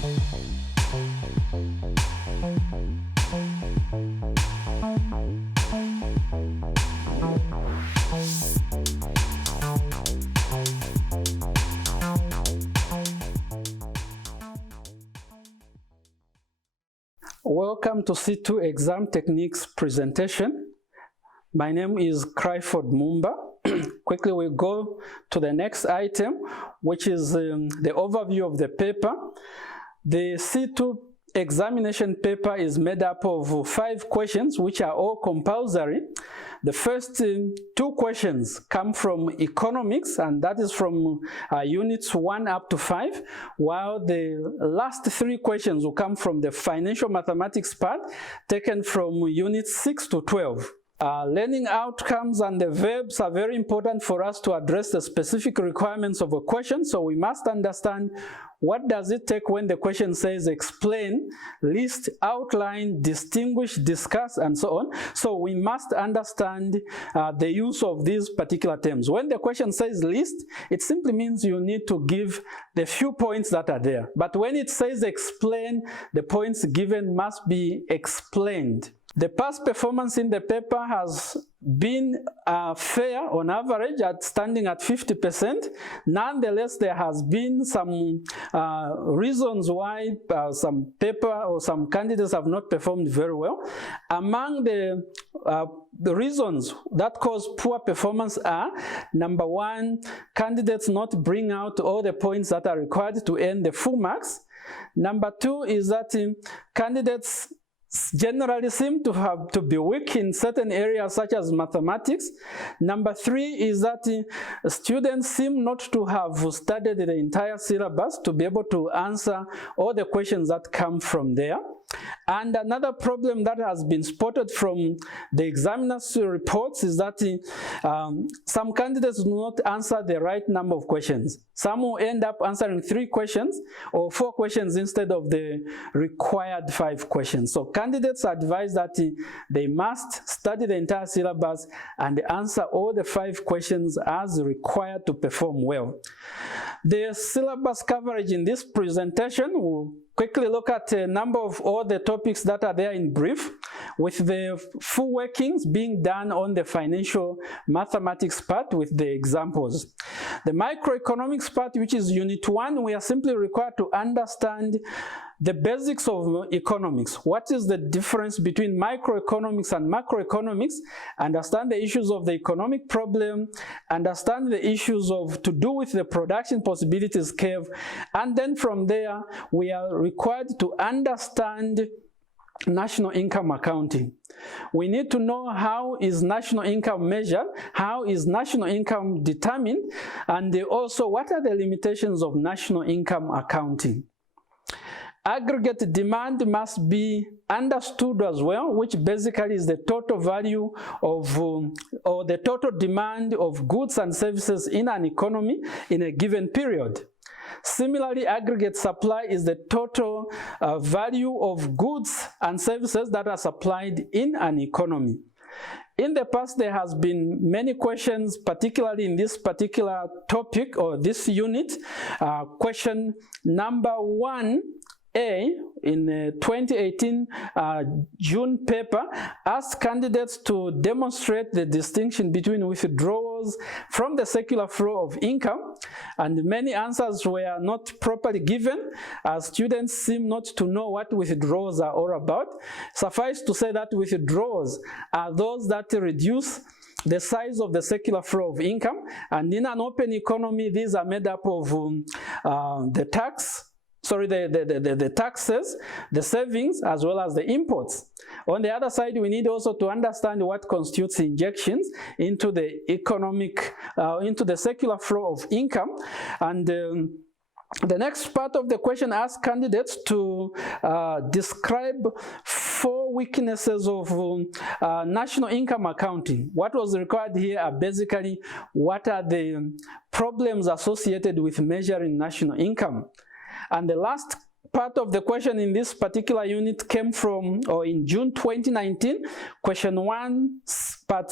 Welcome to C2 Exam Techniques presentation. My name is Cryford Mumba. Quickly we'll go to the next item, which is the overview of the paper. The C2 examination paper is made up of 5 questions, which are all compulsory. The first 2 questions come from economics, and that is from units 1 up to 5, while the last 3 questions will come from the financial mathematics part, taken from units 6 to 12. Learning outcomes and the verbs are very important for us to address the specific requirements of a question, so we must understand what does it take when the question says explain, list, outline, distinguish, discuss, and so on. So we must understand the use of these particular terms. When the question says list, it simply means you need to give the few points that are there. But when it says explain, the points given must be explained. The past performance in the paper has been fair on average, standing at 50%. Nonetheless, there has been some reasons why some paper or some candidates have not performed very well. Among the reasons that cause poor performance are: number 1, candidates not bring out all the points that are required to earn the full marks. Number 2 is that candidates generally seem to be weak in certain areas such as mathematics. Number 3 is that students seem not to have studied the entire syllabus to be able to answer all the questions that come from there. And another problem that has been spotted from the examiner's reports is that some candidates do not answer the right number of questions. Some will end up answering 3 questions or 4 questions instead of the required 5 questions. So candidates are advised that they must study the entire syllabus and answer all the 5 questions as required to perform well. The syllabus coverage in this presentation will quickly look at a number of all the topics that are there in brief, with the full workings being done on the financial mathematics part with the examples. The microeconomics part, which is unit 1, we are simply required to understand the basics of economics. What is the difference between microeconomics and macroeconomics? Understand the issues of the economic problem, understand the issues of to do with the production possibilities curve, and then from there we are required to understand national income accounting. We need to know how is national income measured, how is national income determined, and also what are the limitations of national income accounting. Aggregate demand must be understood as well, which basically is the total value of or the total demand of goods and services in an economy in a given period. Similarly, aggregate supply is the total value of goods and services that are supplied in an economy. In the past, there has been many questions, particularly in this particular topic or this unit. Question number 1A in 2018 June paper asked candidates to demonstrate the distinction between withdrawals from the circular flow of income, and many answers were not properly given as students seem not to know what withdrawals are all about. Suffice to say that withdrawals are those that reduce the size of the circular flow of income, and in an open economy these are made up of the taxes, the savings, as well as the imports. On the other side, we need also to understand what constitutes injections into the economic, into the circular flow of income. And the next part of the question asks candidates to describe 4 weaknesses of national income accounting. What was required here are basically what are the problems associated with measuring national income. And the last part of the question in this particular unit came from, or in June 2019, question 1, part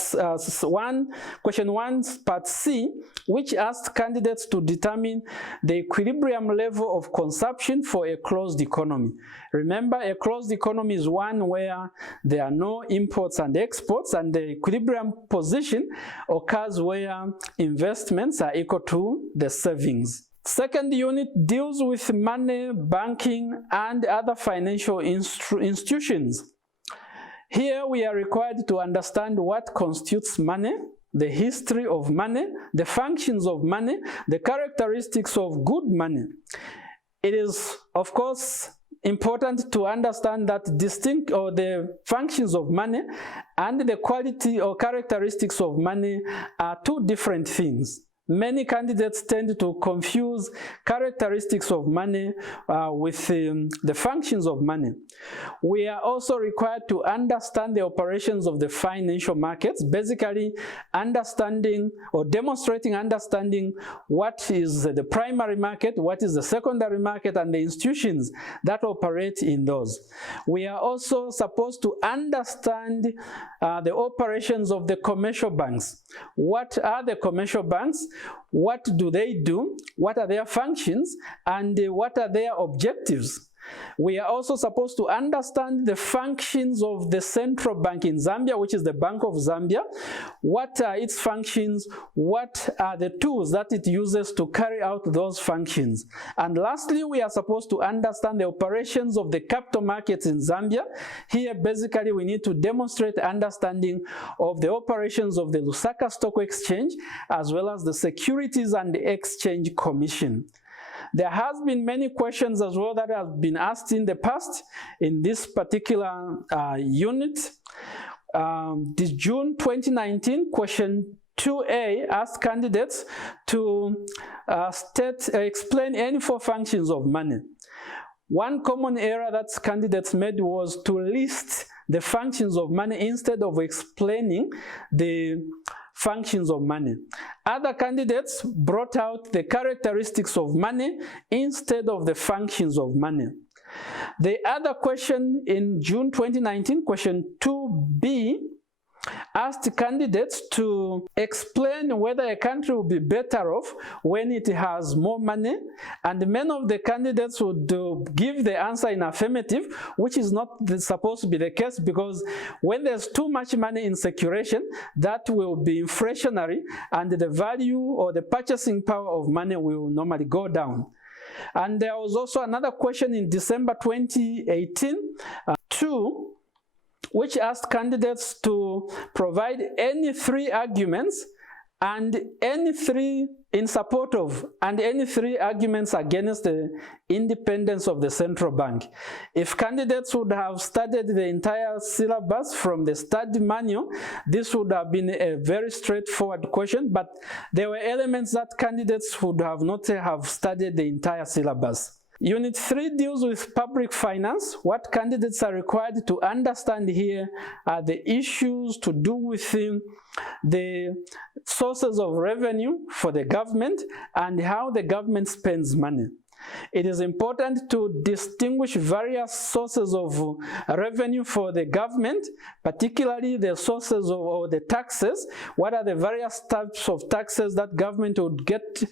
C, which asked candidates to determine the equilibrium level of consumption for a closed economy. Remember, a closed economy is one where there are no imports and exports, and the equilibrium position occurs where investments are equal to the savings. Second unit deals with money, banking, and other financial institutions. Here we are required to understand what constitutes money, the history of money, the functions of money, the characteristics of good money. It is, of course, important to understand that the functions of money and the quality or characteristics of money are two different things. Many candidates tend to confuse characteristics of money with the functions of money. We are also required to understand the operations of the financial markets, basically understanding or demonstrating understanding what is the primary market, what is the secondary market, and the institutions that operate in those. We are also supposed to understand the operations of the commercial banks. What are the commercial banks? What do they do? What are their functions? And what are their objectives? We are also supposed to understand the functions of the central bank in Zambia, which is the Bank of Zambia. What are its functions? What are the tools that it uses to carry out those functions? And lastly, we are supposed to understand the operations of the capital markets in Zambia. Here, basically, we need to demonstrate understanding of the operations of the Lusaka Stock Exchange, as well as the Securities and Exchange Commission. There has been many questions as well that have been asked in the past in this particular unit. This June 2019 question 2A asked candidates to explain any four functions of money. One common error that candidates made was to list the functions of money instead of explaining the functions of money. Other candidates brought out the characteristics of money instead of the functions of money. The other question in June 2019, question 2B, asked candidates to explain whether a country will be better off when it has more money, and many of the candidates would give the answer in affirmative, which is not supposed to be the case, because when there's too much money in circulation, that will be inflationary, and the value or the purchasing power of money will normally go down. And there was also another question in December 2018, which asked candidates to provide any three arguments and any three in support of and any three arguments against the independence of the central bank. If candidates would have studied the entire syllabus from the study manual, this would have been a very straightforward question, but there were elements that candidates would have not have studied the entire syllabus. Unit 3 deals with public finance. What candidates are required to understand here are the issues to do with the sources of revenue for the government and how the government spends money. It is important to distinguish various sources of revenue for the government, particularly the sources of or the taxes. What are the various types of taxes that government would get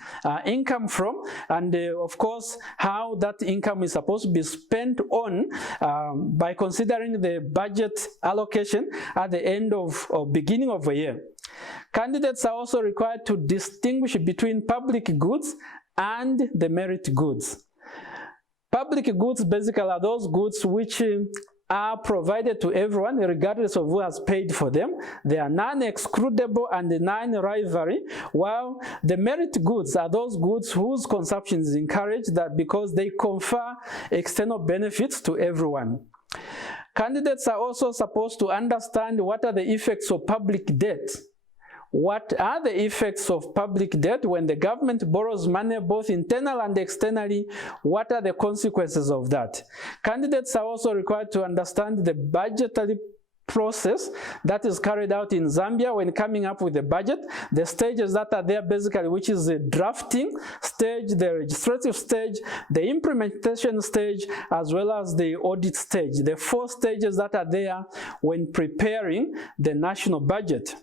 income from, and of course how that income is supposed to be spent on by considering the budget allocation at the end of or beginning of a year. Candidates are also required to distinguish between public goods and the merit goods. Public goods basically are those goods which are provided to everyone regardless of who has paid for them. They are non-excludable and non-rivalry, while the merit goods are those goods whose consumption is encouraged because they confer external benefits to everyone. Candidates are also supposed to understand what are the effects of public debt. What are the effects of public debt when the government borrows money both internal and externally? What are the consequences of that? Candidates are also required to understand the budgetary process that is carried out in Zambia when coming up with the budget, the stages that are there basically, which is the drafting stage, the legislative stage, the implementation stage, as well as the audit stage, the 4 stages that are there when preparing the national budget.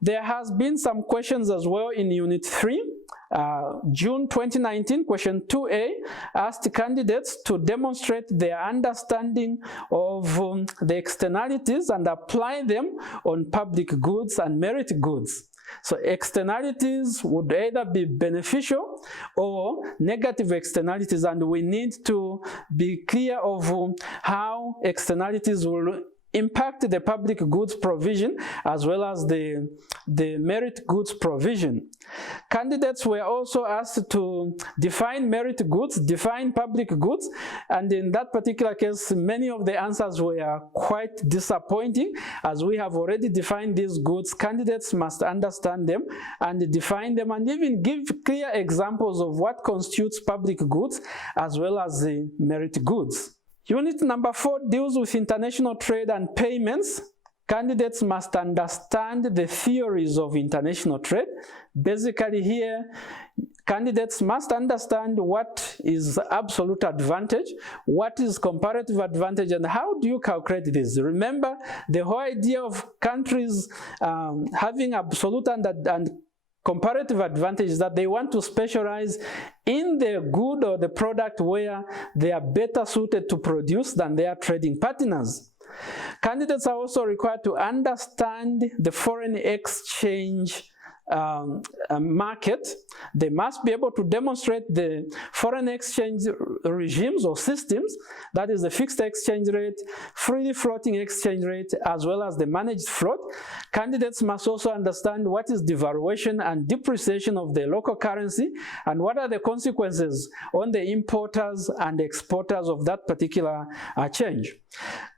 There has been some questions as well in Unit 3. June 2019, question 2A asked candidates to demonstrate their understanding of the externalities and apply them on public goods and merit goods. So externalities would either be beneficial or negative externalities, and we need to be clear of how externalities will impact the public goods provision as well as the merit goods provision. Candidates were also asked to define merit goods, define public goods, and in that particular case, many of the answers were quite disappointing. As we have already defined these goods, candidates must understand them and define them and even give clear examples of what constitutes public goods as well as the merit goods. Unit number 4 deals with international trade and payments. Candidates must understand the theories of international trade. Basically here, candidates must understand what is absolute advantage, what is comparative advantage, and how do you calculate this. Remember, the whole idea of countries having absolute and comparative advantage is that they want to specialize in the good or the product where they are better suited to produce than their trading partners. Candidates are also required to understand the foreign exchange market. They must be able to demonstrate the foreign exchange regimes or systems, that is the fixed exchange rate, freely floating exchange rate, as well as the managed float. Candidates must also understand what is devaluation and depreciation of the local currency and what are the consequences on the importers and exporters of that particular change.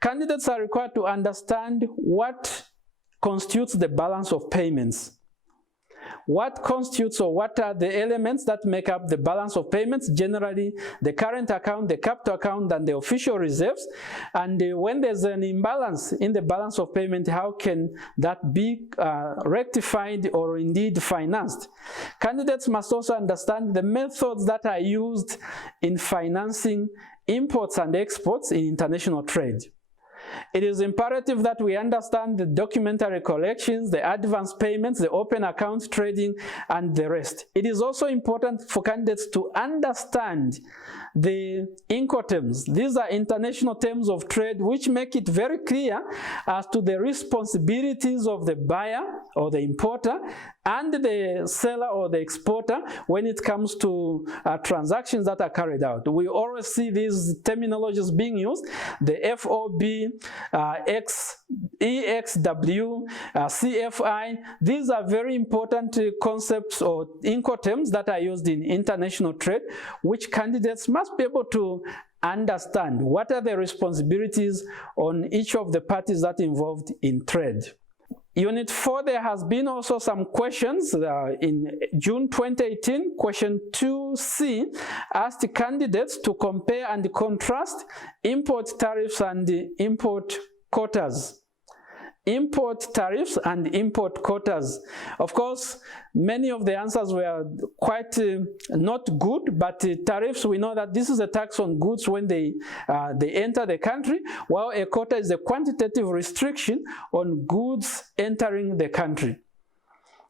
Candidates are required to understand what constitutes the balance of payments. What constitutes or what are the elements that make up the balance of payments? Generally, the current account, the capital account, and the official reserves. And when there's an imbalance in the balance of payment, how can that be rectified or indeed financed? Candidates must also understand the methods that are used in financing imports and exports in international trade. It is imperative that we understand the documentary collections, the advance payments, the open account trading, and the rest. It is also important for candidates to understand the Incoterms. These are international terms of trade which make it very clear as to the responsibilities of the buyer or the importer and the seller or the exporter when it comes to transactions that are carried out. We always see these terminologies being used, the FOB, EXW, CFI. These are very important concepts or Incoterms that are used in international trade, which candidates must be able to understand. What are the responsibilities on each of the parties that are involved in trade? Unit 4, there has been also some questions in June 2018. Question 2C asked the candidates to compare and contrast import tariffs and import quotas. Import tariffs and import quotas. Of course, many of the answers were quite not good, but tariffs, we know that this is a tax on goods when they enter the country, while a quota is a quantitative restriction on goods entering the country.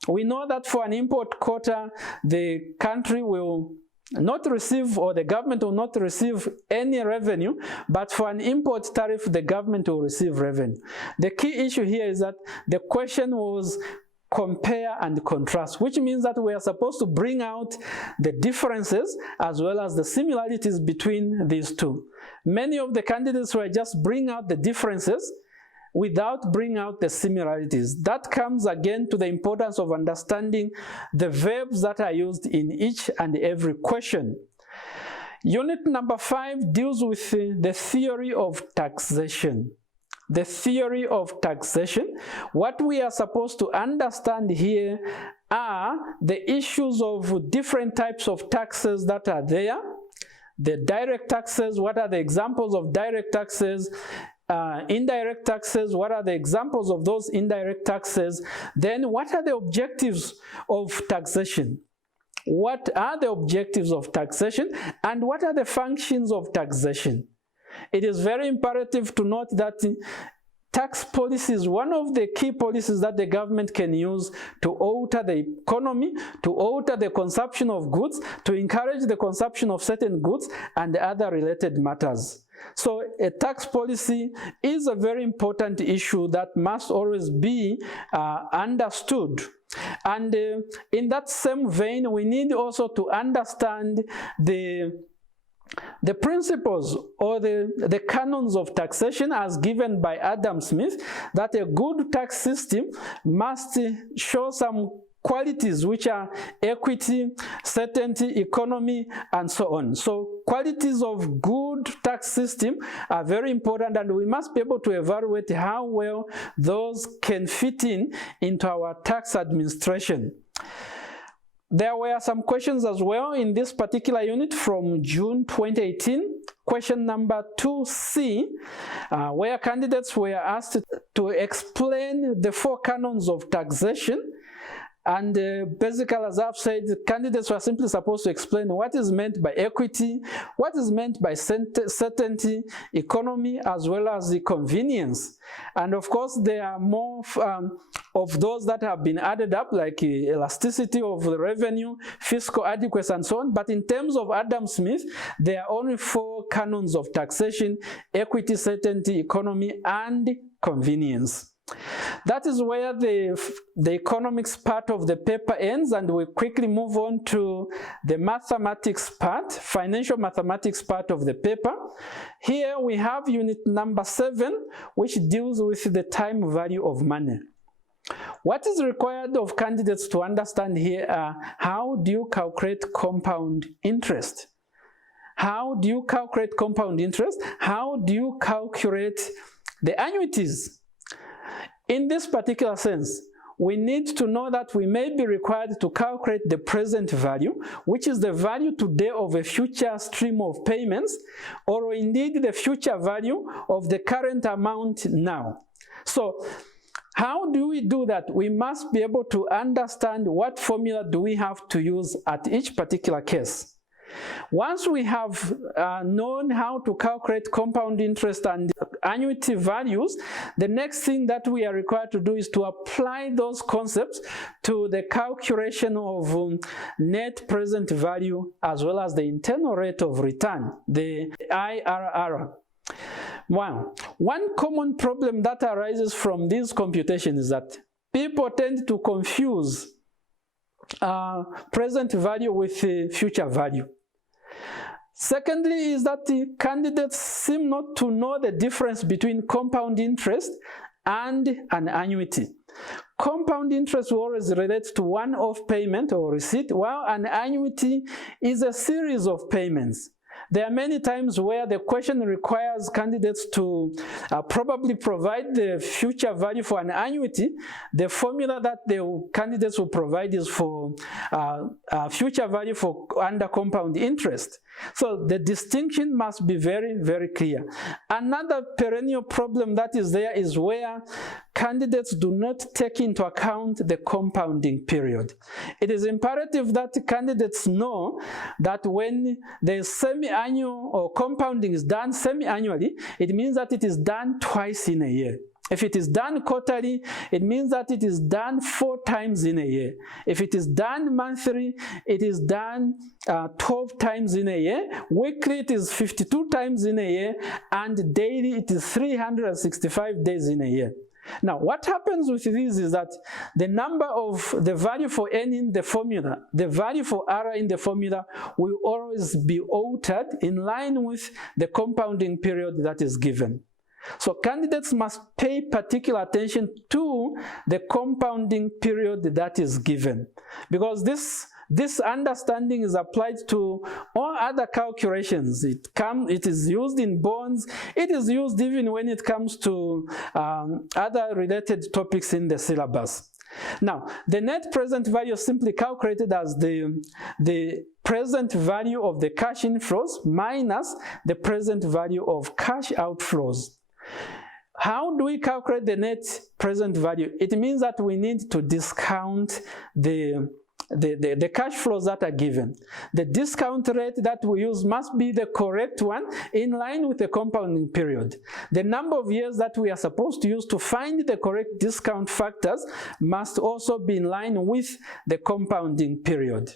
We know that for an import quota, the country will not receive, or the government will not receive any revenue, but for an import tariff, the government will receive revenue. The key issue here is that the question was compare and contrast, which means that we are supposed to bring out the differences as well as the similarities between these two. Many of the candidates were just bring out the differences without bringing out the similarities. That comes again to the importance of understanding the verbs that are used in each and every question. Unit number 5 deals with the theory of taxation. The theory of taxation. What we are supposed to understand here are the issues of different types of taxes that are there. The direct taxes, what are the examples of direct taxes? indirect taxes, what are the examples of those indirect taxes, then what are the objectives of taxation? What are the objectives of taxation, and what are the functions of taxation? It is very imperative to note that tax policy is one of the key policies that the government can use to alter the economy, to alter the consumption of goods, to encourage the consumption of certain goods and other related matters. So a tax policy is a very important issue that must always be understood. And in that same vein, we need also to understand the principles or the canons of taxation as given by Adam Smith, that a good tax system must show some qualities which are equity, certainty, economy, and so on. So qualities of good tax system are very important, and we must be able to evaluate how well those can fit into our tax administration. There were some questions as well in this particular unit from June 2018. Question number 2C, where candidates were asked to explain the 4 canons of taxation. And basically, as I've said, candidates were simply supposed to explain what is meant by equity, what is meant by certainty, economy, as well as the convenience. And of course, there are more of those that have been added up, like elasticity of the revenue, fiscal adequacy, and so on. But in terms of Adam Smith, there are only 4 canons of taxation: equity, certainty, economy, and convenience. That is where the economics part of the paper ends, and we quickly move on to the mathematics part, financial mathematics part of the paper. Here we have unit number 7, which deals with the time value of money. What is required of candidates to understand here are how do you calculate compound interest? How do you calculate compound interest? How do you calculate the annuities? In this particular sense, we need to know that we may be required to calculate the present value, which is the value today of a future stream of payments, or indeed the future value of the current amount now. So how do we do that? We must be able to understand what formula do we have to use at each particular case. Once we have known how to calculate compound interest and annuity values, the next thing that we are required to do is to apply those concepts to the calculation of net present value as well as the internal rate of return, the IRR. Wow. One common problem that arises from these computations is that people tend to confuse present value with future value. Secondly is that the candidates seem not to know the difference between compound interest and an annuity. Compound interest will always relate to one-off payment or receipt, while an annuity is a series of payments. There are many times where the question requires candidates to probably provide the future value for an annuity. The formula that the candidates will provide is for future value for under compound interest. So the distinction must be very, very clear. Another perennial problem that is there is where candidates do not take into account the compounding period. It is imperative that candidates know that when the semi-annual or compounding is done semi-annually, it means that it is done twice in a year. If it is done quarterly, it means that it is done 4 times in a year. If it is done monthly, it is done 12 times in a year. Weekly, it is 52 times in a year. And daily, it is 365 days in a year. Now, what happens with this is that the number of the value for N in the formula, the value for R in the formula will always be altered in line with the compounding period that is given. So candidates must pay particular attention to the compounding period that is given, because this understanding is applied to all other calculations. It is used in bonds. It is used even when it comes to other related topics in the syllabus. Now, the net present value is simply calculated as the present value of the cash inflows minus the present value of cash outflows. How do we calculate the net present value? It means that we need to discount the cash flows that are given. The discount rate that we use must be the correct one in line with the compounding period. The number of years that we are supposed to use to find the correct discount factors must also be in line with the compounding period.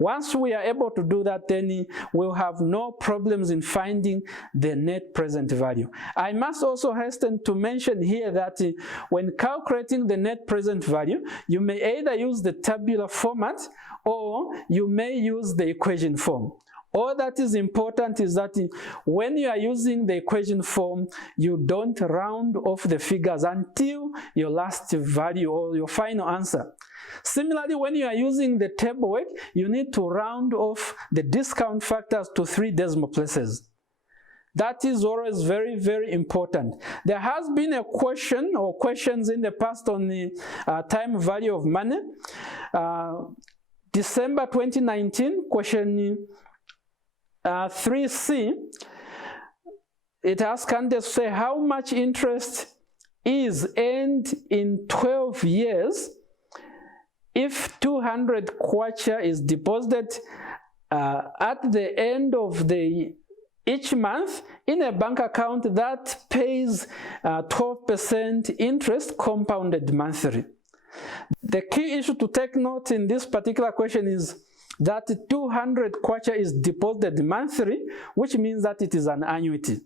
Once we are able to do that, then we'll have no problems in finding the net present value. I must also hasten to mention here that when calculating the net present value, you may either use the tabular format or you may use the equation form. All that is important is that when you are using the equation form, you don't round off the figures until your last value or your final answer. Similarly, when you are using the table work, you need to round off the discount factors to 3 decimal places. That is always very, very important. There has been a question or questions in the past on the time value of money. December 2019, question 3C, it asks candidates to say how much interest is earned in 12 years if 200 kwacha is deposited at the end of each month in a bank account that pays 12% interest compounded monthly. The key issue to take note in this particular question is that 200 kwacha is deposited monthly, which means that it is an annuity.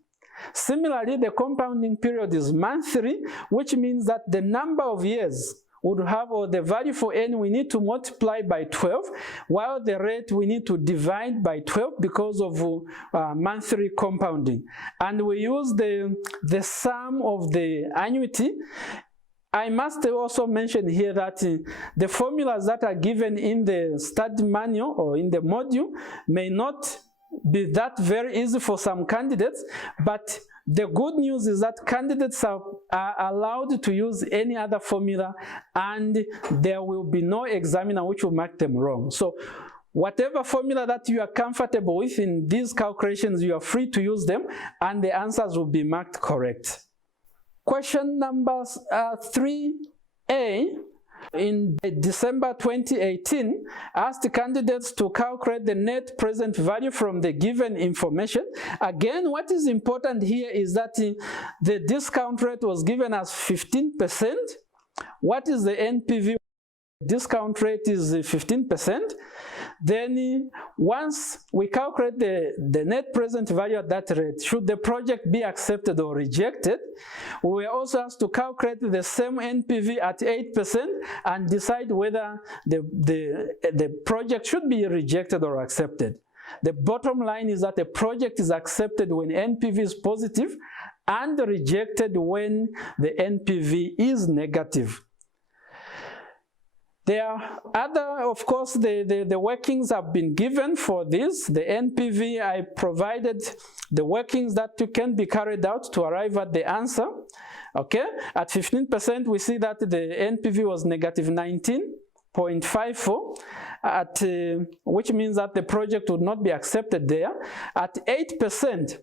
Similarly, the compounding period is monthly, which means that the number of years would have, or the value for n, we need to multiply by 12, while the rate we need to divide by 12 because of monthly compounding. And we use the sum of the annuity. I must also mention here that the formulas that are given in the study manual or in the module may not be that very easy for some candidates, but the good news is that candidates are allowed to use any other formula and there will be no examiner which will mark them wrong. So whatever formula that you are comfortable with in these calculations, you are free to use them and the answers will be marked correct. Question number 3A in December 2018 asked the candidates to calculate the net present value from the given information. Again, what is important here is that the discount rate was given as 15%. What is the NPV? Discount rate is 15%. Then once we calculate the net present value at that rate, should the project be accepted or rejected, we were also asked to calculate the same NPV at 8% and decide whether the project should be rejected or accepted. The bottom line is that the project is accepted when NPV is positive and rejected when the NPV is negative. There are other, of course, the workings have been given for this. The NPV, I provided the workings that can be carried out to arrive at the answer. Okay, at 15%, we see that the NPV was negative 19.54, which means that the project would not be accepted there. At 8%,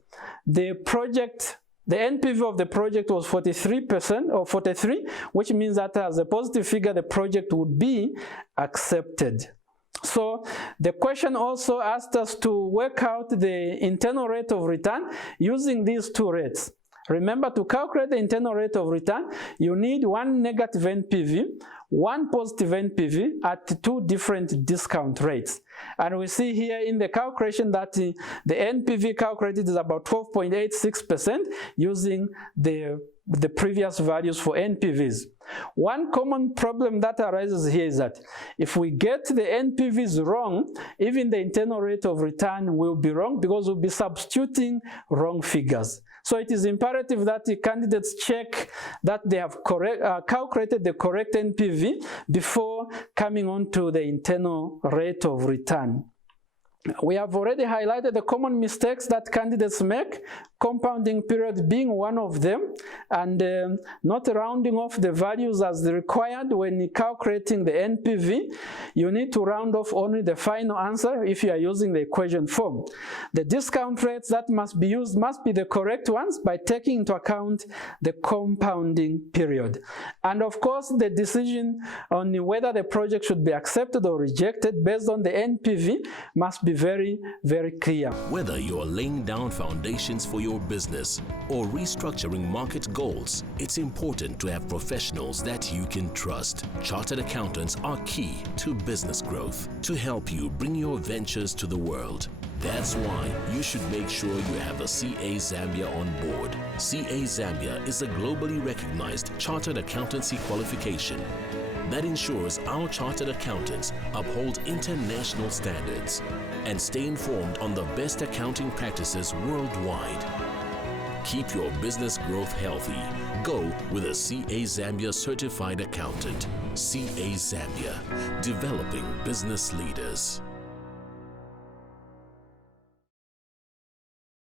the NPV of the project was 43% or 43, which means that as a positive figure, the project would be accepted. So the question also asked us to work out the internal rate of return using these two rates. Remember, to calculate the internal rate of return, you need one negative NPV, one positive NPV at 2 different discount rates. And we see here in the calculation that the NPV calculated is about 12.86% using the previous values for NPVs. One common problem that arises here is that if we get the NPVs wrong, even the internal rate of return will be wrong because we'll be substituting wrong figures. So it is imperative that the candidates check that they have calculated the correct NPV before coming on to the internal rate of return. We have already highlighted the common mistakes that candidates make, compounding period being one of them, and not rounding off the values as required when calculating the NPV. You need to round off only the final answer if you are using the equation form. The discount rates that must be used must be the correct ones by taking into account the compounding period. And of course, the decision on whether the project should be accepted or rejected based on the NPV must be very, very clear. Whether you're laying down foundations for your business or restructuring market goals, it's important to have professionals that you can trust. Chartered accountants are key to business growth to help you bring your ventures to the world. That's why you should make sure you have a CA Zambia on board. CA Zambia is a globally recognized chartered accountancy qualification that ensures our chartered accountants uphold international standards and stay informed on the best accounting practices worldwide. Keep your business growth healthy. Go with a CA Zambia certified accountant. CA Zambia, developing business leaders.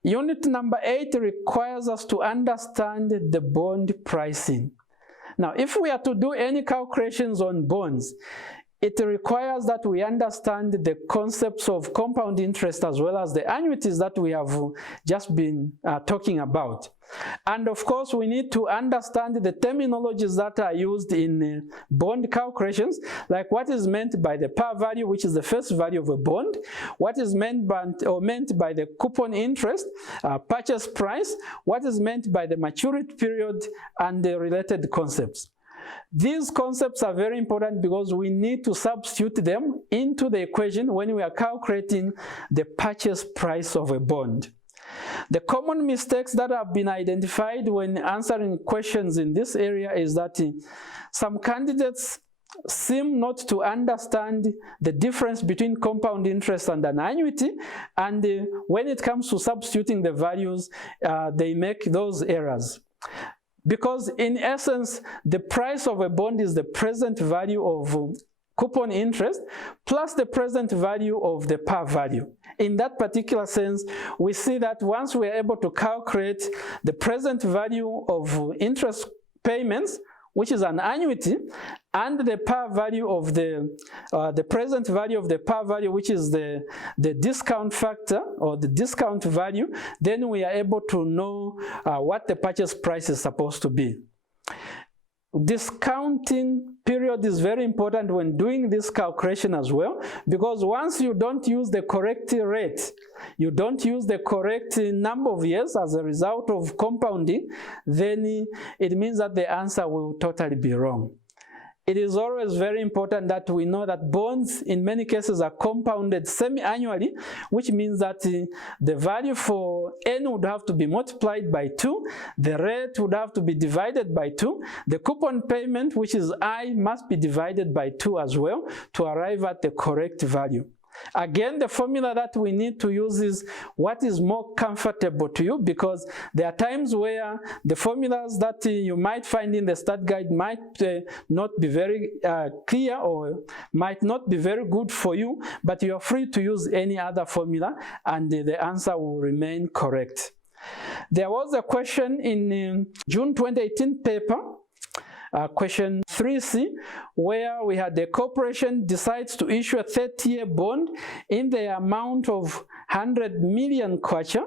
Unit number 8 requires us to understand the bond pricing. Now, if we are to do any calculations on bonds, it requires that we understand the concepts of compound interest as well as the annuities that we have just been talking about. And of course, we need to understand the terminologies that are used in bond calculations, like what is meant by the par value, which is the face value of a bond, what is meant by the coupon interest, purchase price, what is meant by the maturity period, and the related concepts. These concepts are very important because we need to substitute them into the equation when we are calculating the purchase price of a bond. The common mistakes that have been identified when answering questions in this area is that some candidates seem not to understand the difference between compound interest and an annuity, and when it comes to substituting the values, they make those errors. Because in essence, the price of a bond is the present value of coupon interest plus the present value of the par value. In that particular sense, we see that once we are able to calculate the present value of interest payments, which is an annuity, and the par value of the present value of the par value, which is the discount factor or the discount value, then we are able to know what the purchase price is supposed to be. Discounting period is very important when doing this calculation as well, because once you don't use the correct rate, you don't use the correct number of years as a result of compounding, then it means that the answer will totally be wrong. It is always very important that we know that bonds in many cases are compounded semi-annually, which means that the value for N would have to be multiplied by 2, the rate would have to be divided by 2, the coupon payment, which is I, must be divided by 2 as well to arrive at the correct value. Again, the formula that we need to use is what is more comfortable to you, because there are times where the formulas that you might find in the stat guide might not be very clear or might not be very good for you, but you are free to use any other formula and the answer will remain correct. There was a question in June 2018 paper, question 3C, where we had the corporation decides to issue a 30-year bond in the amount of 100 million kwacha.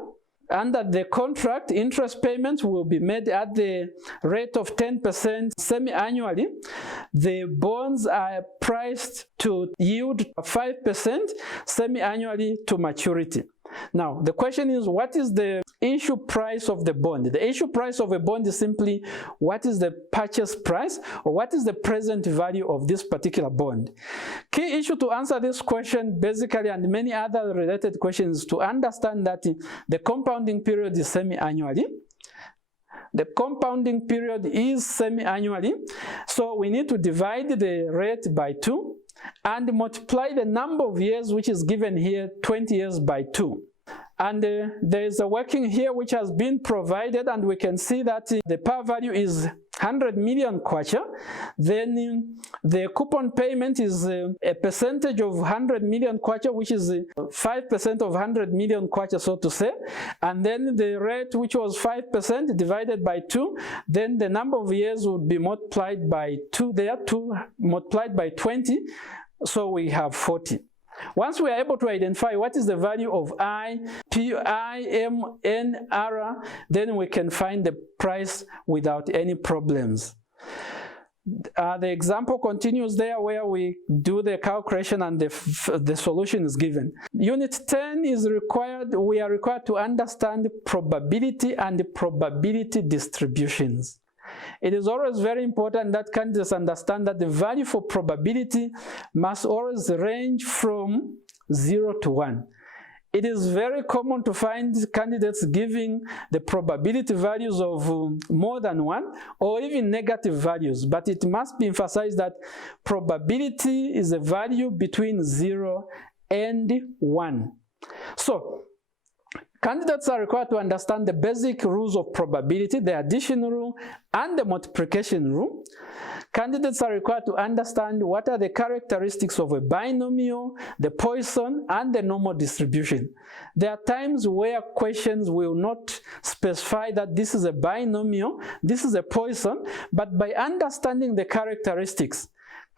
Under the contract, interest payments will be made at the rate of 10% semi-annually. The bonds are priced to yield 5% semi-annually to maturity. Now, the question is, what is the issue price of the bond? The issue price of a bond is simply what is the purchase price or what is the present value of this particular bond. Key issue to answer this question basically, and many other related questions, to understand that the compounding period is semi-annually. The compounding period is semi-annually, so we need to divide the rate by 2 and multiply the number of years, which is given here, 20 years, by 2. And there is a working here which has been provided, and we can see that the par value is 100 million kwacha. Then the coupon payment is a percentage of 100 million kwacha, which is 5% of 100 million kwacha, so to say. And then the rate, which was 5% divided by 2, then the number of years would be multiplied by 2 there, 2 multiplied by 20, so we have 40. Once we are able to identify what is the value of I, P, I, M, N, R, then we can find the price without any problems. The example continues there where we do the calculation and the solution is given. Unit 10 is required. We are required to understand probability and probability distributions. It is always very important that candidates understand that the value for probability must always range from 0 to 1. It is very common to find candidates giving the probability values of more than 1 or even negative values, but it must be emphasized that probability is a value between 0 and 1. So, candidates are required to understand the basic rules of probability, the addition rule and the multiplication rule. Candidates are required to understand what are the characteristics of a binomial, the Poisson, and the normal distribution. There are times where questions will not specify that this is a binomial, this is a Poisson, but by understanding the characteristics,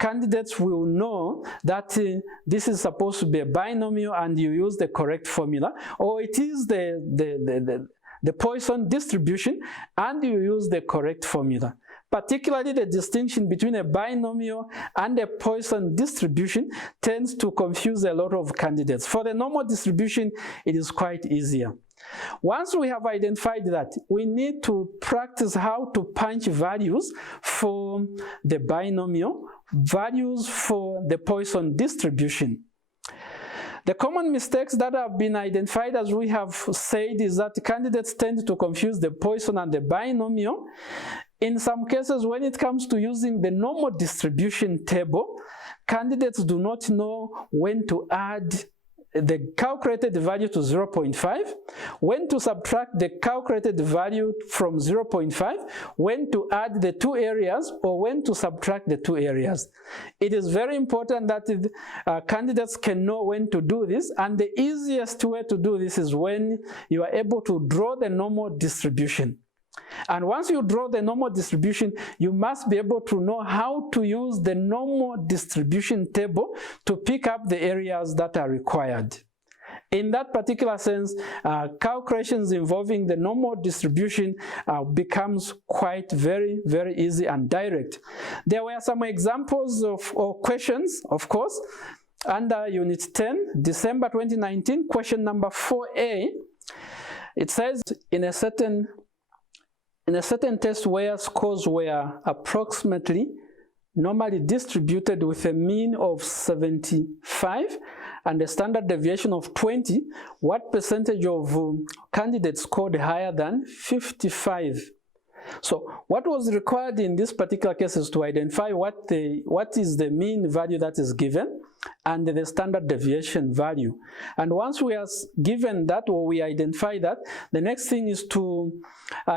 candidates will know that this is supposed to be a binomial and you use the correct formula, or it is the Poisson distribution and you use the correct formula. Particularly the distinction between a binomial and a Poisson distribution tends to confuse a lot of candidates. For the normal distribution, it is quite easier. Once we have identified that, we need to practice how to punch values for the binomial, values for the Poisson distribution. The common mistakes that have been identified, as we have said, is that candidates tend to confuse the Poisson and the binomial. In some cases, when it comes to using the normal distribution table, candidates do not know when to add the calculated value to 0.5, when to subtract the calculated value from 0.5, when to add the 2 areas, or when to subtract the 2 areas. It is very important that candidates can know when to do this, and the easiest way to do this is when you are able to draw the normal distribution. And once you draw the normal distribution, you must be able to know how to use the normal distribution table to pick up the areas that are required. In that particular sense, calculations involving the normal distribution becomes quite very easy and direct. There were some examples of questions, of course, under Unit 10, December 2019, question number 4A. It says, in a certain test where scores were approximately normally distributed with a mean of 75 and a standard deviation of 20, what percentage of candidates scored higher than 55? So what was required in this particular case is to identify what is the mean value that is given and the standard deviation value. And once we are given that, or we identify that, the next thing is to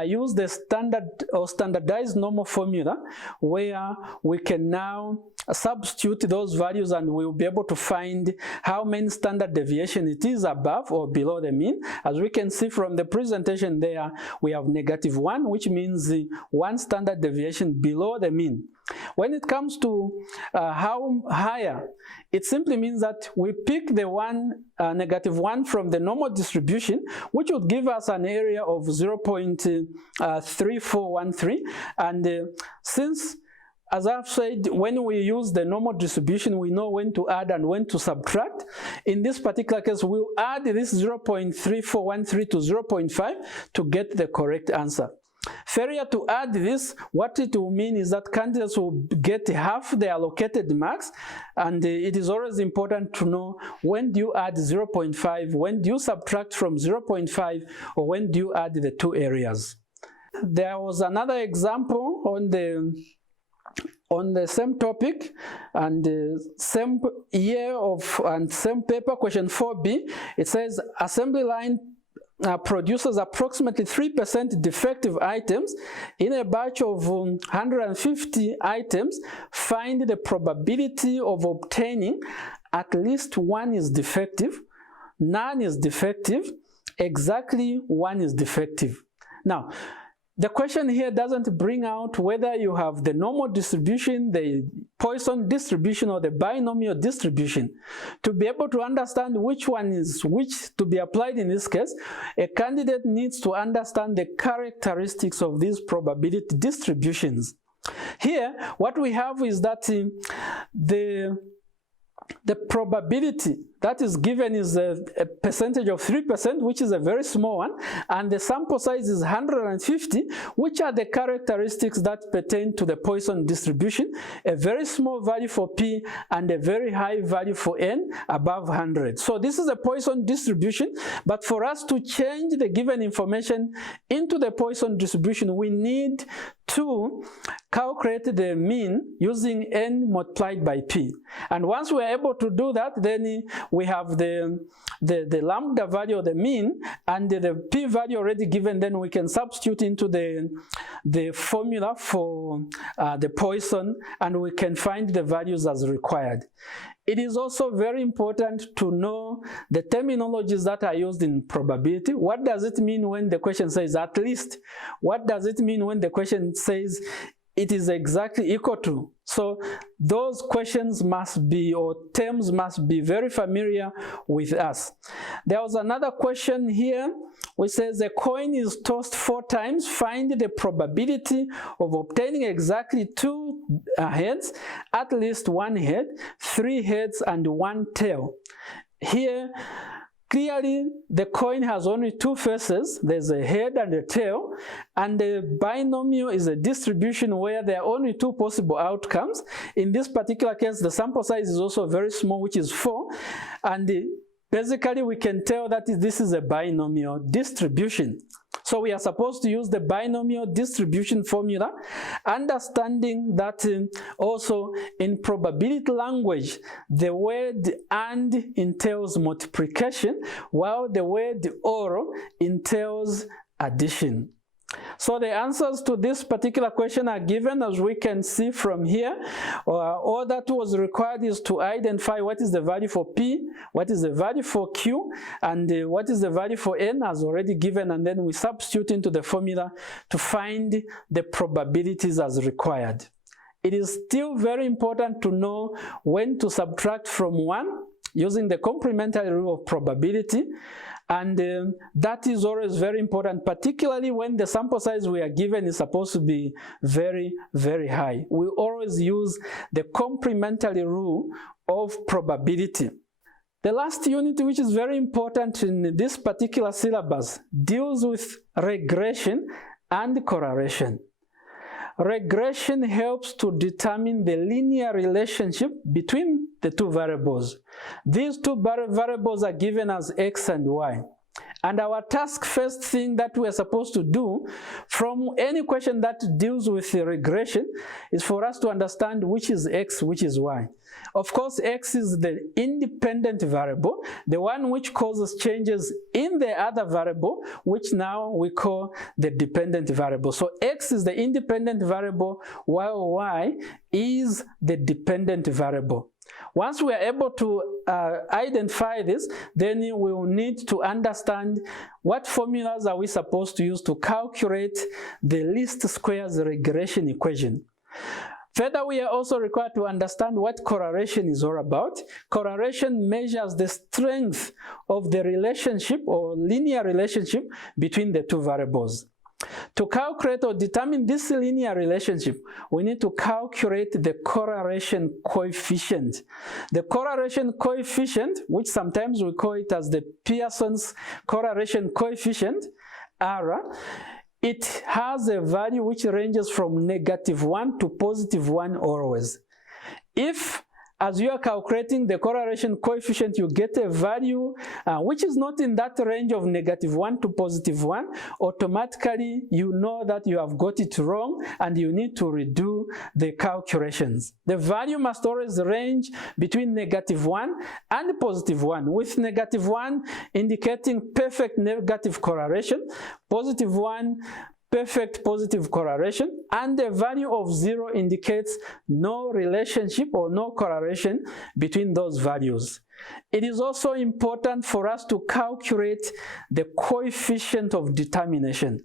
use the standard or standardized normal formula, where we can now substitute those values and we'll be able to find how many standard deviation it is above or below the mean. As we can see from the presentation there, we have -1, which means 1 standard deviation below the mean. When it comes to how higher, it simply means that we pick the -1 from the normal distribution, which would give us an area of 0.3413, and since, as I've said, when we use the normal distribution, we know when to add and when to subtract. In this particular case, we'll add this 0.3413 to 0.5 to get the correct answer. Failure to add this, what it will mean is that candidates will get half the allocated marks, and it is always important to know when do you add 0.5, when do you subtract from 0.5, or when do you add the 2 areas. There was another example on the same topic and same year and same paper, question 4B. It says assembly line produces approximately 3% defective items, in a batch of 150 items, find the probability of obtaining at least one is defective, none is defective, exactly one is defective. Now, the question here doesn't bring out whether you have the normal distribution, the Poisson distribution, or the binomial distribution. To be able to understand which one is which to be applied in this case, a candidate needs to understand the characteristics of these probability distributions. Here, what we have is that the probability that is given is a percentage of 3%, which is a very small one, and the sample size is 150, which are the characteristics that pertain to the Poisson distribution: a very small value for P and a very high value for N above 100. So this is a Poisson distribution, but for us to change the given information into the Poisson distribution, we need to calculate the mean using N multiplied by P. And once we are able to do that, then we have the lambda value, the mean, and the P value already given. Then we can substitute into the formula for the Poisson, and we can find the values as required. It is also very important to know the terminologies that are used in probability. What does it mean when the question says at least? What does it mean when the question says it is exactly equal to? So those questions must be, or terms must be, very familiar with us. There was another question here which says a coin is tossed 4 times, find the probability of obtaining exactly 2 heads, at least 1 head, 3 heads, and 1 tail. Here, clearly, the coin has only 2 faces. There's a head and a tail, and the binomial is a distribution where there are only 2 possible outcomes. In this particular case, the sample size is also very small, which is 4, and basically we can tell that this is a binomial distribution. So we are supposed to use the binomial distribution formula, understanding that also in probability language, the word and entails multiplication, while the word or entails addition. So the answers to this particular question are given, as we can see from here. All that was required is to identify what is the value for P, what is the value for Q, and what is the value for N, as already given, and then we substitute into the formula to find the probabilities as required. It is still very important to know when to subtract from 1 using the complementary rule of probability. And that is always very important, particularly when the sample size we are given is supposed to be very, very high. We always use the complementary rule of probability. The last unit, which is very important in this particular syllabus, deals with regression and correlation. Regression helps to determine the linear relationship between the 2 variables. These 2 variables are given as x and y. And our task, first thing that we are supposed to do from any question that deals with the regression, is for us to understand which is x, which is y. Of course, x is the independent variable, the one which causes changes in the other variable, which now we call the dependent variable. So x is the independent variable, while y is the dependent variable. Once we are able to identify this, then we will need to understand what formulas are we supposed to use to calculate the least squares regression equation. Further, we are also required to understand what correlation is all about. Correlation measures the strength of the relationship or linear relationship between the 2 variables. To calculate or determine this linear relationship, we need to calculate the correlation coefficient. The correlation coefficient, which sometimes we call it as the Pearson's correlation coefficient, R, it has a value which ranges from -1 to +1 always. If as you are calculating the correlation coefficient, you get a value which is not in that range of -1 to +1, automatically you know that you have got it wrong and you need to redo the calculations. The value must always range between -1 and +1, with -1 indicating perfect negative correlation, +1 perfect positive correlation, and the value of 0 indicates no relationship or no correlation between those values. It is also important for us to calculate the coefficient of determination.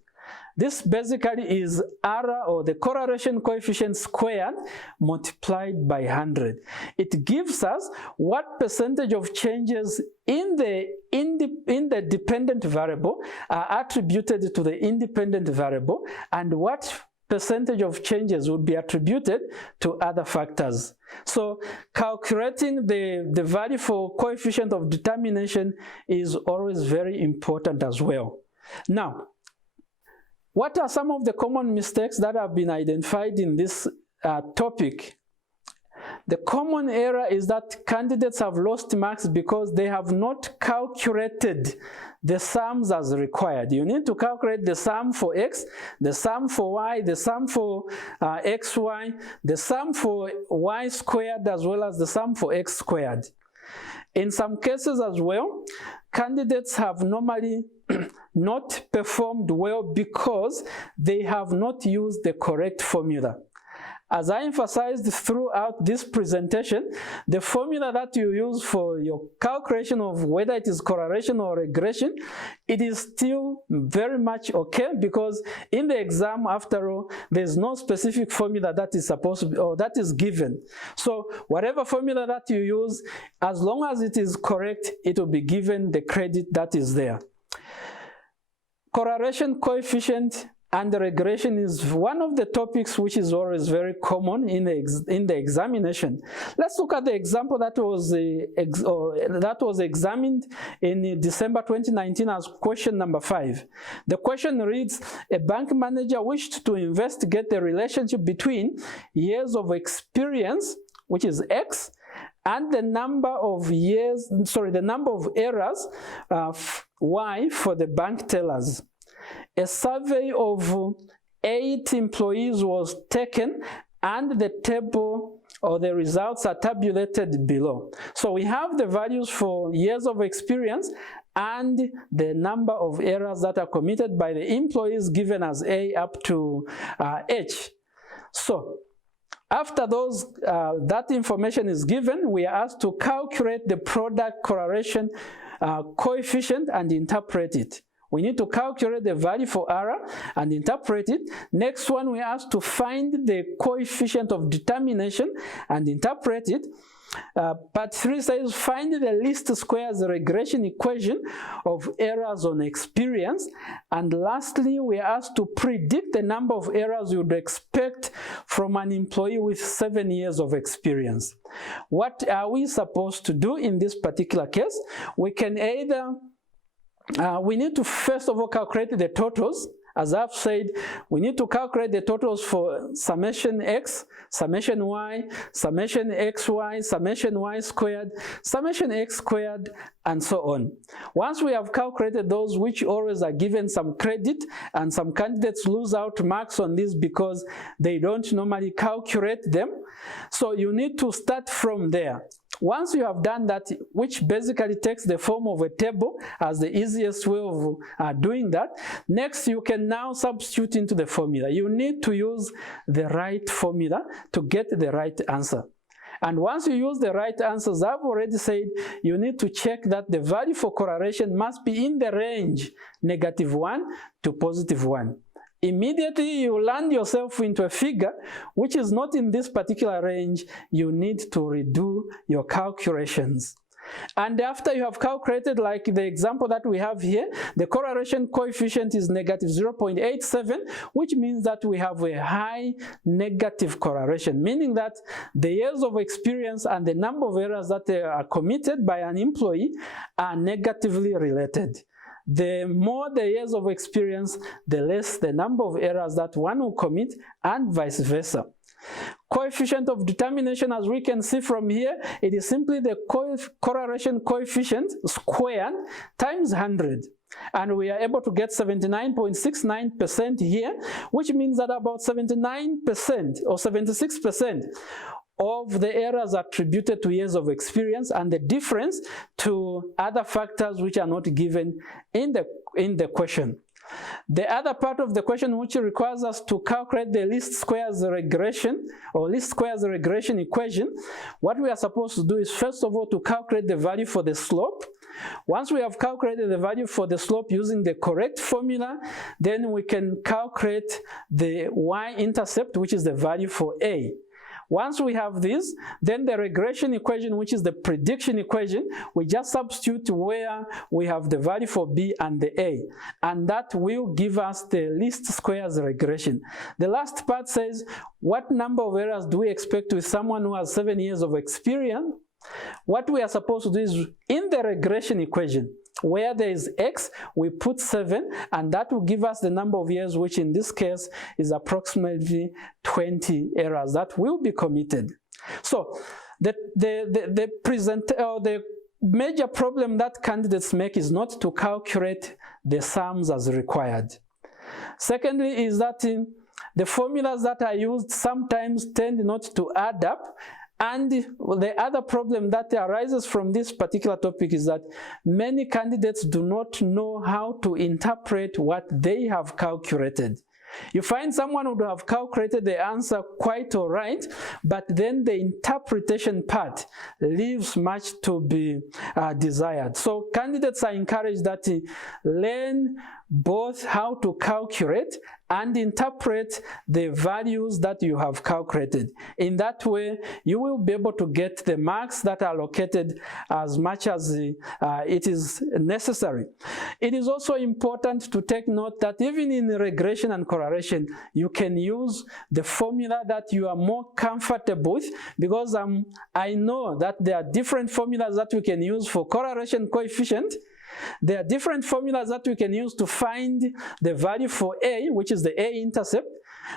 This basically is R, or the correlation coefficient squared, multiplied by 100. It gives us what percentage of changes in the dependent variable are attributed to the independent variable, and what percentage of changes would be attributed to other factors. So calculating the value for coefficient of determination is always very important as well. Now, what are some of the common mistakes that have been identified in this topic? The common error is that candidates have lost marks because they have not calculated the sums as required. You need to calculate the sum for x, the sum for y, the sum for xy, the sum for y squared, as well as the sum for x squared. In some cases as well, candidates have normally not performed well because they have not used the correct formula. As I emphasized throughout this presentation, the formula that you use for your calculation of whether it is correlation or regression, it is still very much okay, because in the exam, after all, there's no specific formula that is supposed to be, or that is given. So whatever formula that you use, as long as it is correct, it will be given the credit that is there. Correlation coefficient and the regression is one of the topics which is always very common in the examination. Let's look at the example that was examined in December 2019 as question number 5. The question reads, a bank manager wished to investigate the relationship between years of experience, which is X, and the number of errors, Y, for the bank tellers. A survey of 8 employees was taken, and the table or the results are tabulated below. So we have the values for years of experience and the number of errors that are committed by the employees given as A up to H. So after that information is given, we are asked to calculate the product correlation coefficient and interpret it. We need to calculate the value for R and interpret it. Next one, we are asked to find the coefficient of determination and interpret it. Part 3 says, find the least squares regression equation of errors on experience. And lastly, we are asked to predict the number of errors you would expect from an employee with 7 years of experience. What are we supposed to do in this particular case? We can either we need to first of all calculate the totals. As I've said, we need to calculate the totals for summation x, summation y, summation xy, summation y squared, summation x squared, and so on. Once we have calculated those, which always are given some credit, and some candidates lose out marks on this because they don't normally calculate them, so you need to start from there. Once you have done that, which basically takes the form of a table as the easiest way of doing that, next you can now substitute into the formula. You need to use the right formula to get the right answer. And once you use the right answers, I've already said you need to check that the value for correlation must be in the range -1 to +1. Immediately you land yourself into a figure which is not in this particular range, you need to redo your calculations. And after you have calculated, like the example that we have here, the correlation coefficient is -0.87, which means that we have a high negative correlation, meaning that the years of experience and the number of errors that are committed by an employee are negatively related. The more the years of experience, the less the number of errors that one will commit, and vice versa. Coefficient of determination, as we can see from here, it is simply the correlation coefficient squared times 100. And we are able to get 79.69% here, which means that about 79% or 76% of the errors attributed to years of experience, and the difference to other factors which are not given in the question. The other part of the question, which requires us to calculate the least squares regression or least squares regression equation, what we are supposed to do is first of all to calculate the value for the slope. Once we have calculated the value for the slope using the correct formula, then we can calculate the y-intercept, which is the value for A. Once we have this, then the regression equation, which is the prediction equation, we just substitute where we have the value for B and the A, and that will give us the least squares regression. The last part says, what number of errors do we expect with someone who has 7 years of experience? What we are supposed to do is, in the regression equation, where there is x, we put 7, and that will give us the number of years, which in this case is approximately 20 errors that will be committed. So the major problem that candidates make is not to calculate the sums as required. Secondly is that the formulas that are used sometimes tend not to add up. And the other problem that arises from this particular topic is that many candidates do not know how to interpret what they have calculated. You find someone who would have calculated the answer quite all right, but then the interpretation part leaves much to be desired. So candidates are encouraged that learn both how to calculate and interpret the values that you have calculated. In that way, you will be able to get the marks that are allocated as much as it is necessary. It is also important to take note that even in regression and correlation, you can use the formula that you are more comfortable with, because I know that there are different formulas that we can use for correlation coefficient. There are different formulas that we can use to find the value for A, which is the A-intercept.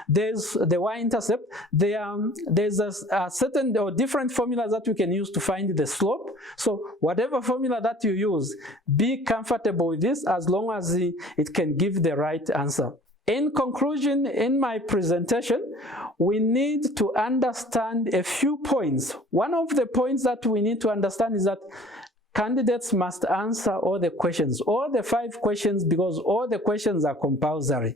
There's the Y-intercept. There's a certain or different formulas that we can use to find the slope. So whatever formula that you use, be comfortable with this as long as it can give the right answer. In conclusion, in my presentation, we need to understand a few points. One of the points that we need to understand is that candidates must answer all the questions, all the 5 questions, because all the questions are compulsory.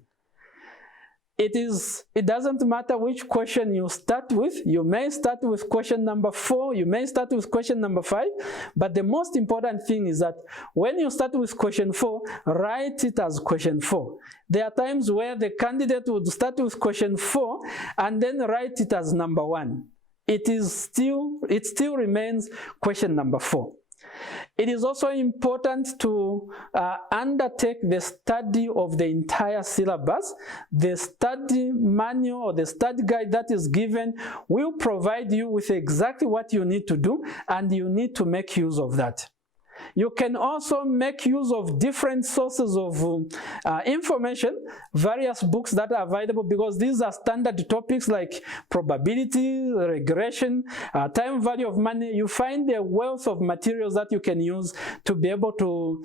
It doesn't matter which question you start with. You may start with question number 4, you may start with question number 5, but the most important thing is that when you start with question 4, write it as question 4. There are times where the candidate would start with question 4 and then write it as number 1. It still remains question number 4. It is also important to undertake the study of the entire syllabus. The study manual or the study guide that is given will provide you with exactly what you need to do, and you need to make use of that. You can also make use of different sources of information, various books that are available, because these are standard topics like probability, regression, time value of money. You find a wealth of materials that you can use to be able to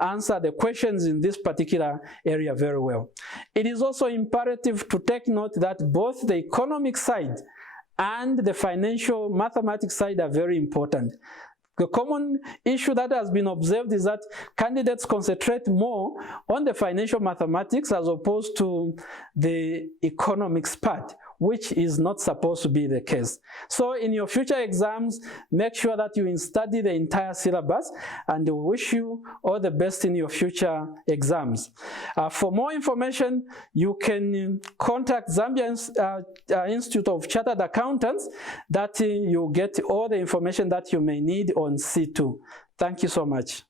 answer the questions in this particular area very well. It is also imperative to take note that both the economic side and the financial mathematics side are very important. The common issue that has been observed is that candidates concentrate more on the financial mathematics as opposed to the economics part, which is not supposed to be the case. So in your future exams, make sure that you study the entire syllabus, and we wish you all the best in your future exams. For more information, you can contact Zambia Institute of Chartered Accountants, that you'll get all the information that you may need on C2. Thank you so much.